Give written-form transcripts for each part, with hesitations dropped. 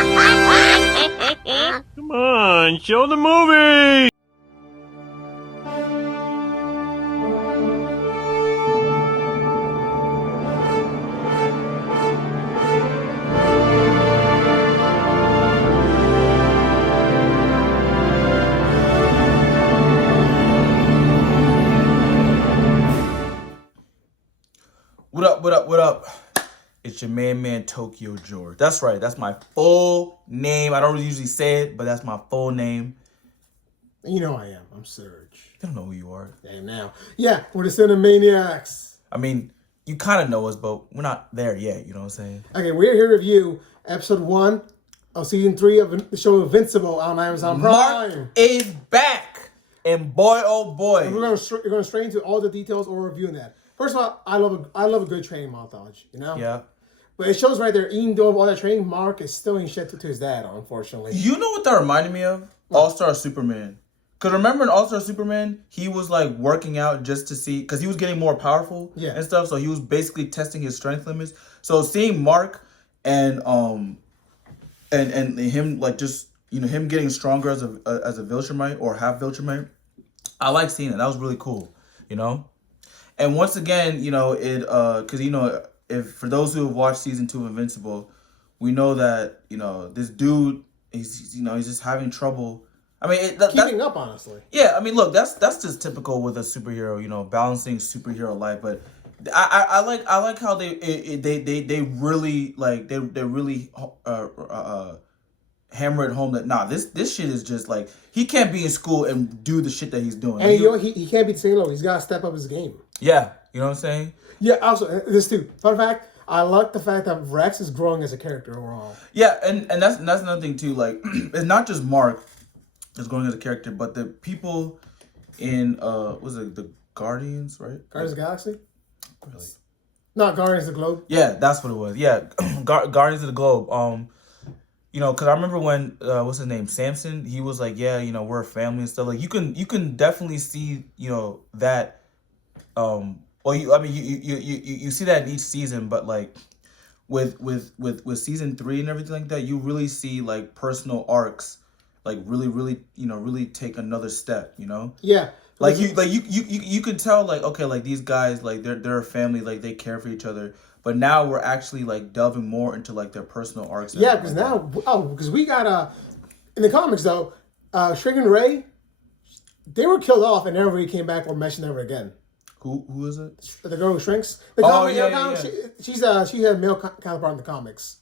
Come on, show the movie! What up, what up, what up? It's your man Tokyo George. That's right, that's my full name. I don't really usually say it, but that's my full name. You know I am. I'm Surge. You don't know who you are. Damn now. Yeah, we're the Cinemaniacs. I mean, you kind of know us, but we're not there yet, you know what I'm saying? Okay, we're here to review episode 1 of season 3 of the show Invincible on Amazon Prime. Mark is back, and boy, oh boy. And we're going to straight into all the details or reviewing that. First of all, I love a good training montage, you know? Yeah. But it shows right there, even though all that training, Mark is still in shit to his dad, unfortunately. You know what that reminded me of? All-Star Superman. Because remember in All-Star Superman, he was like working out just to see, because he was getting more powerful and stuff, so he was basically testing his strength limits. So seeing Mark and him like just, you know, him getting stronger as a Viltrumite or half Viltrumite, I like seeing it. That was really cool, you know? And once again, you know, it because you know, if for those who have watched season 2 of Invincible, we know that, you know, this dude he's just having trouble. I mean, keeping up, honestly. Yeah, I mean, look, that's just typical with a superhero, you know, balancing superhero life. But I like how they really like they really hammer it home that this shit is just like he can't be in school and do the shit that he's doing. And you know he can't be the same level. He's got to step up his game. Yeah, you know what I'm saying? Yeah. Also, this too. Fun fact. I like the fact that Rex is growing as a character overall. Yeah, and that's another thing too. Like, it's not just Mark is growing as a character, but the people in was it the Guardians, right? Guardians of the Galaxy? Really? No, Guardians of the Globe. Yeah, that's what it was. Yeah, Guardians of the Globe. You know, because I remember when what's his name, Samson, he was like, yeah, you know, we're a family and stuff. Like, you can definitely see, you know, that. Well, you see that in each season, but like with season 3 and everything like that, you really see like personal arcs, like really take another step, you know? Yeah. Like you could tell like, okay, like these guys, like they're a family, like they care for each other. But now we're actually like delving more into like their personal arcs. Yeah, because because we got in the comics though, Shrink and Ray, they were killed off and never really came back or mentioned ever again. Who is it? The girl who shrinks. She's a male counterpart in the comics.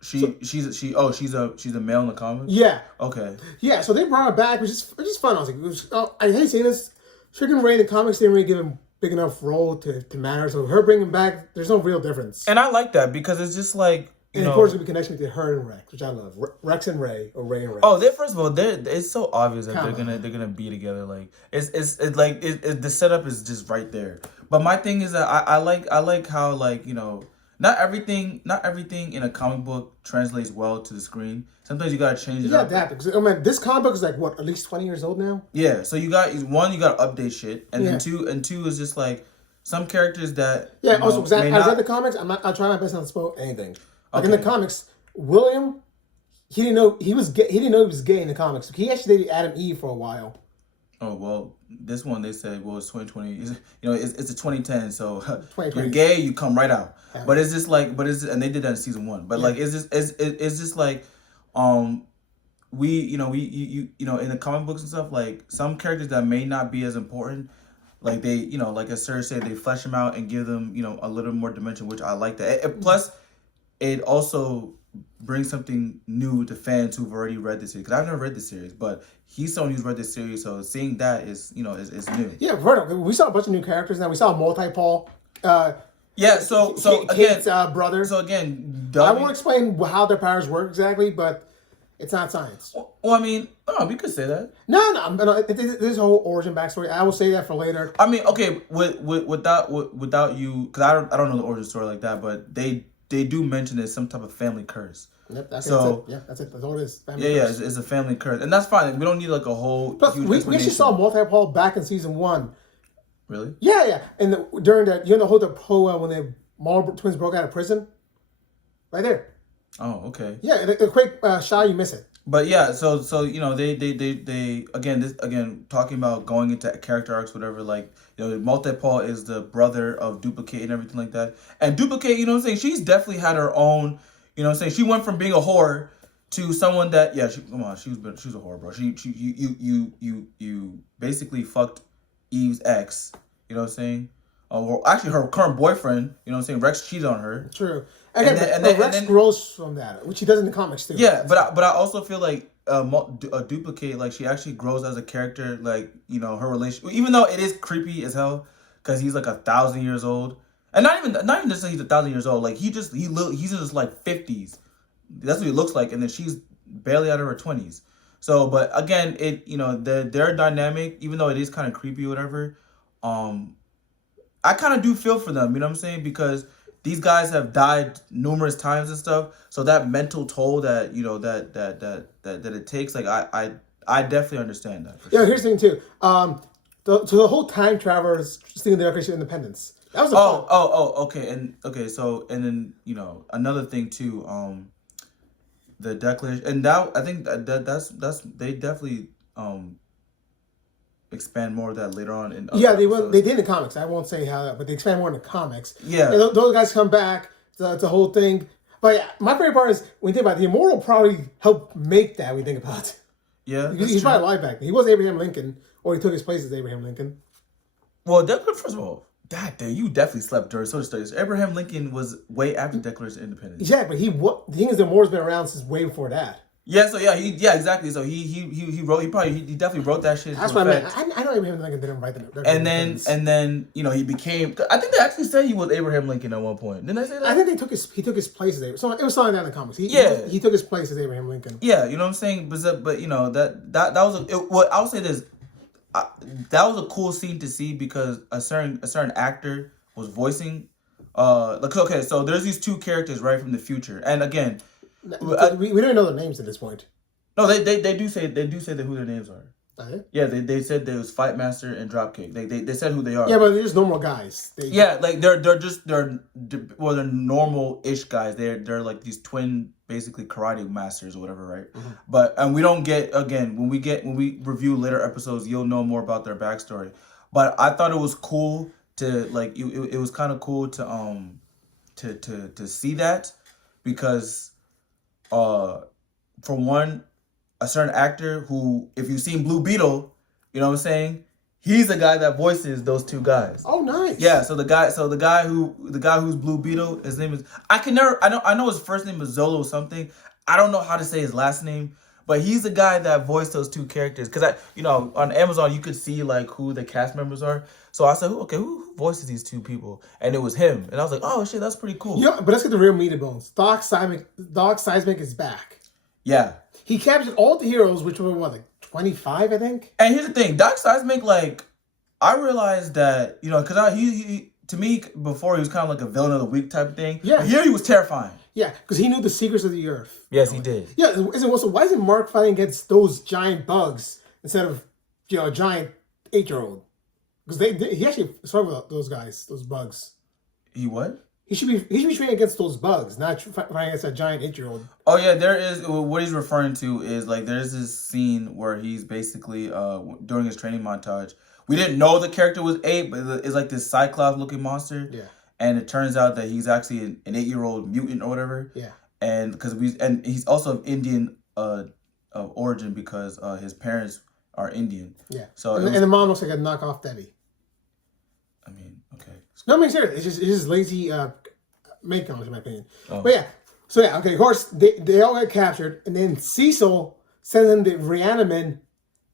She's a male in the comics. Yeah. Okay. Yeah, so they brought her back, which is fun. I was like, I hate saying this. Shrink and Ray in the comics didn't really give him big enough role to matter. So her bringing back, there's no real difference. And I like that because it's just like. And of course, there'll be connection between her and Rex, which I love. Rex and Ray, or Ray and Rex. Oh, first of all, it's so obvious that they're gonna be together. Like it's like the setup is just right there. But my thing is that I like how, like, you know, not everything in a comic book translates well to the screen. Sometimes you gotta change it up. Yeah, that. I mean, this comic book is like what, at least 20 years old now. Yeah, so you gotta update shit, and then two is just like some characters that Also, because I read the comics, I try my best not to spoil anything. Like in the comics, William, he didn't know he was gay. He didn't know he was gay in the comics. He actually dated Adam Eve for a while. Oh well, this one they said, well, it's 2020. You know, it's a 2010. So 2020. You're gay, you come right out. Yeah. But it's just like, and they did that in season 1. But like, it's just like, you know in the comic books and stuff, like some characters that may not be as important. Like they, you know, like as Serge said, they flesh them out and give them, you know, a little more dimension, which I like that. Plus, it also brings something new to fans who've already read the series. Because I've never read the series, but he's someone who's read the series, so seeing that is, you know, is new. Yeah, we saw a bunch of new characters now. We saw Multi-Paul. So Kate's again, brother. So again, I won't explain how their powers work exactly, but it's not science. Well, I mean, we could say that. No. This whole origin backstory, I will say that for later. I mean, okay, without you, because I don't know the origin story like that, but they do mention there's some type of family curse. Yep, that's it. Yeah, that's it. That's all it is. Curse. It's a family curse, and that's fine. We don't need like a whole. Plus, huge we actually saw Multi-Paul back in season 1. Really? Yeah. And during that, the whole when the Marlboro twins broke out of prison, right there. Oh, okay. Yeah, the quick shot, you miss it. But yeah, so you know they again talking about going into character arcs, whatever. Like, you know, Multipole is the brother of Duplicate and everything like that. And Duplicate, you know what I'm saying, she's definitely had her own. You know what I'm saying, she went from being a whore to someone that, yeah, come on, she was a whore, bro. She you basically fucked Eve's ex. You know what I'm saying? Well, actually, her current boyfriend. You know what I'm saying? Rex cheated on her. True. Again, Rex grows from that, which he does in the comics too. Yeah, but I also feel like a Duplicate, like, she actually grows as a character. Like, you know, her relation, even though it is creepy as hell, because he's like 1,000 years old, and not even just say he's 1,000 years old. Like, he's just like 50s. That's what he looks like, and then she's barely out of her 20s. So, but again, it, you know, their dynamic, even though it is kind of creepy, or whatever. I kind of do feel for them, you know what I'm saying? Because these guys have died numerous times and stuff. So that mental toll that, you know, that it takes, like, I definitely understand that. Yeah, here's the thing too. So the whole time travelers thing, the Declaration of Independence. That was okay, so, and then, you know, another thing too, the Declaration, and that, I think that's they definitely expand more of that later on in yeah, they will. They did in the comics. I won't say how that, but they expand more in the comics. Yeah, and those guys come back. The whole thing. But yeah, my favorite part is when you think about it, the Immortal probably helped make that. We think about it. Yeah, he's probably alive back then. He was Abraham Lincoln, or he took his place as Abraham Lincoln. Well, first of all, you definitely slept during social studies. Abraham Lincoln was way after the Declaration of Independence. Yeah, but the thing is, the Immortal's been around since way before that. Yeah, so yeah, exactly. So he wrote, he definitely wrote that shit. That's what I meant. I know Abraham Lincoln didn't write the. And then you know, he became. I think they actually said he was Abraham Lincoln at one point. Didn't I say that? I think he took his place as Abraham. So it was something down in the comics. He took his place as Abraham Lincoln. Yeah, you know what I'm saying. But you know that was well, I'll say this. That was a cool scene to see because a certain actor was voicing. Like, okay, so there's these two characters right from the future, and again. We don't even know their names at this point. No, they do say that who their names are. Okay. Yeah, they said there was Fight Master and Dropkick. They said who they are. Yeah, but they're just normal guys. Like they're normal-ish guys. They're like these twin, basically, karate masters or whatever, right? Mm-hmm. But we don't get, again, when we review later episodes, you'll know more about their backstory. But I thought it was cool to, like, it was kind of cool to see that, because for one, a certain actor who, if you've seen Blue Beetle, you know what I'm saying, he's the guy that voices those two guys. Oh, nice. Yeah, so the guy who's Blue Beetle, his name is, I know his first name is Zolo something. I don't know how to say his last name, but he's the guy that voiced those two characters. Because on Amazon you could see, like, who the cast members are. So I said, okay, who voices these two people? And it was him. And I was like, oh shit, that's pretty cool. Yeah, but let's get the real meat and bones. Doc Seismic is back. Yeah. He captured all the heroes, which were like 25, I think. And here's the thing, Doc Seismic, like, I realized that, you know, because he to me, before, he was kind of like a villain of the week type of thing. Yeah. But here he was terrifying. Yeah, because he knew the secrets of the earth. Yes, he did. Yeah, so why isn't Mark fighting against those giant bugs instead of, you know, a giant 8-year-old? Because he actually struggled with those guys, those bugs. He what? He should be training against those bugs, not fighting against a giant 8-year-old. Oh yeah, there is, what he's referring to is, like, there's this scene where he's basically during his training montage. We didn't know the character was 8, but it's like this Cyclops looking monster. Yeah. And it turns out that he's actually an 8-year-old mutant or whatever. Yeah. And and he's also of Indian of origin, because his parents are Indian. Yeah. So and the mom looks like a knockoff Debbie. I mean, okay. No, I mean, seriously, it's just lazy makeup, in my opinion. Oh. But yeah, okay. Of course, they all get captured, and then Cecil sends them to Reaniman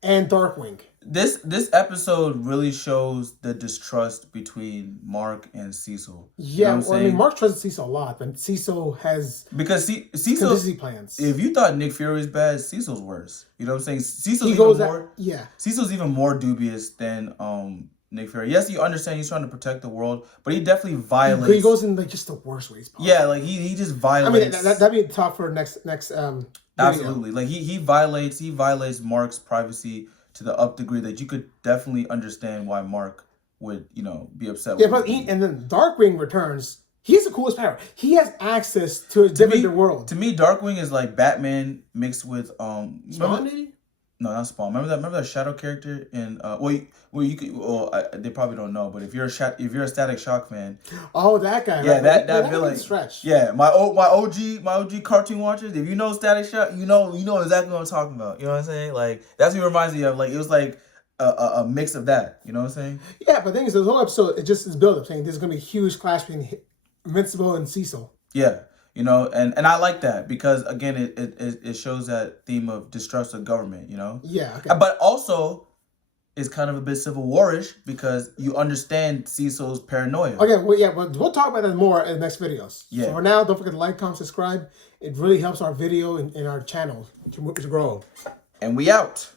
and Darkwing. This episode really shows the distrust between Mark and Cecil. Yeah, you know I mean, Mark trusts Cecil a lot, but Cecil has Cecil contingency plans. If you thought Nick Fury's bad, Cecil's worse. You know what I'm saying? Cecil's even more dubious than Nick Fury. Yes, you understand he's trying to protect the world, but he definitely violates. He goes in, like, just the worst ways possible. Yeah, like he just violates. I mean, that'd be a talk for next. Absolutely, like he violates Mark's privacy to the up degree that you could definitely understand why Mark would, you know, be upset. Yeah, but and then Darkwing returns. He's the coolest power. He has access to a different world. To me, Darkwing is like Batman mixed with Spawn, maybe? No, not Spawn. Remember that Shadow character in they probably don't know, but if you're a Static Shock fan, oh, that guy, yeah, right? that villain. Stretch. Yeah, my OG cartoon watchers. If you know Static Shock, you know exactly what I'm talking about. You know what I'm saying? Like that's what it reminds me of. Like it was like a mix of that. You know what I'm saying? Yeah, but the thing is, the whole episode it just is build up saying there's gonna be a huge clash between Invincible and Cecil. Yeah. You know, and I like that because again, it shows that theme of distrust of government. You know. Yeah. Okay. But also, it's kind of a bit Civil War-ish because you understand Cecil's paranoia. Okay. Well, yeah. But we'll talk about that more in the next videos. Yeah. So for now, don't forget to like, comment, subscribe. It really helps our video and our channel to grow. And we out.